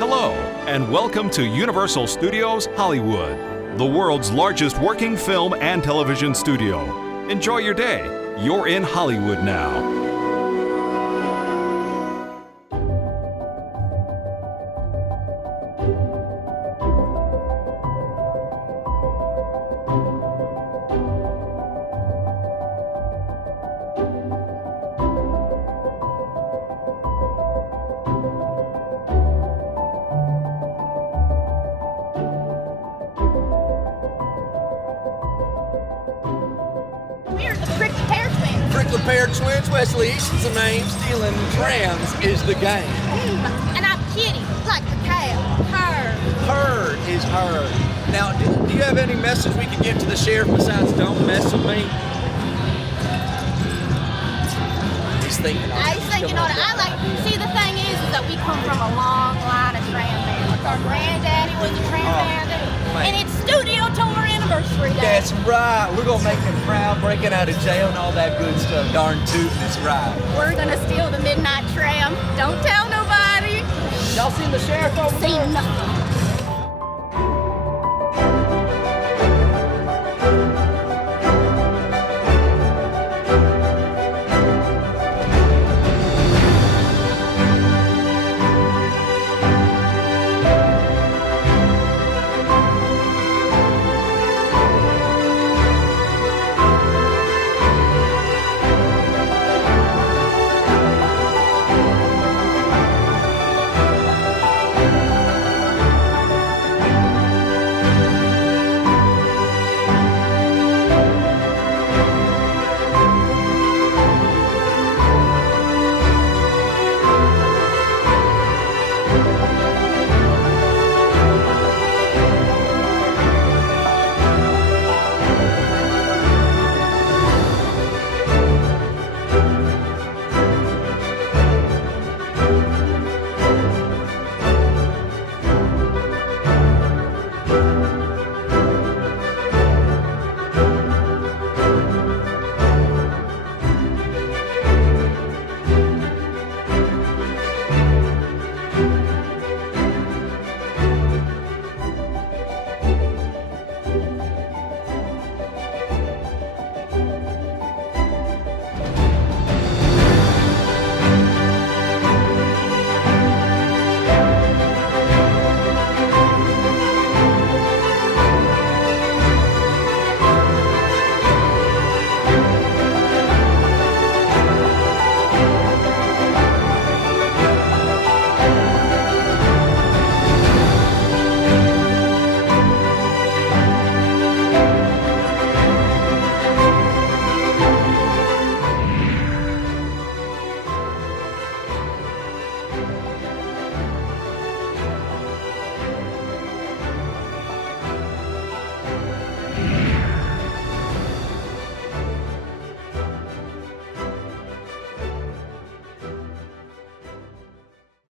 Hello, and welcome to Universal Studios Hollywood, the world's largest working film and television studio. Enjoy your day. You're in Hollywood now. Pair twins, Wesley Easton's the name, stealing Trams is the game. And I'm Kitty, like the cow. Herd is herd. Now, do you have any message we can give to the sheriff besides don't mess with me? He's thinking on it. He's thinking on it. See, the thing is that we come from a long line of tram bandits. Our granddaddy was a tram bandit, and it's studio tour anniversary day. That's right. We're going to make him proud, breaking out of jail and all that good stuff. Darn tootin', that's right. We're going to steal the midnight tram. Don't tell nobody. Y'all seen the sheriff over there? Seen nothing.